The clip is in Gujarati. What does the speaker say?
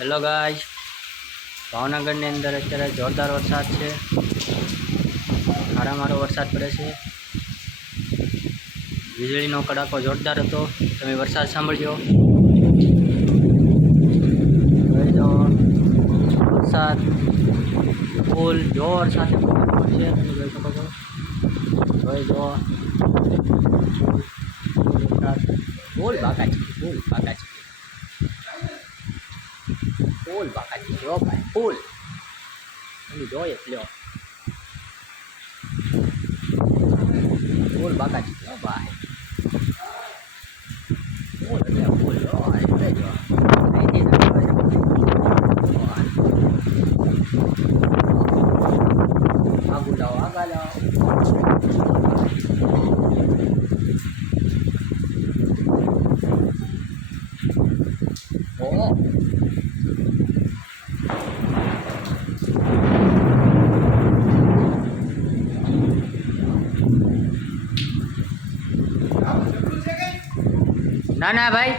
હેલો ગાઈસ, ભાવનગરની અંદર અત્યારે જોરદાર વરસાદ છે. મારો વરસાદ પડે છે. વીજળીનો કડાકો જોરદાર હતો. તમે વરસાદ સાંભળ્યો. વરસાદ ફૂલ જોર સાથે છે. તમે જોઈ શકો છો. જોઈ જો ફૂલ બાકાજી, ફૂલ બાકાજી, ફૂલ બાકાજી. જો ભાઈ ફૂલ તમે જોઈએ લ્યો. ફૂલ બાકાજી જો ભાઈ. ફૂલ એટલે ફૂલ જો ભાઈ. જો આગળ લાવો, આગળ લાવો. Oh. ના ના ભાઈ.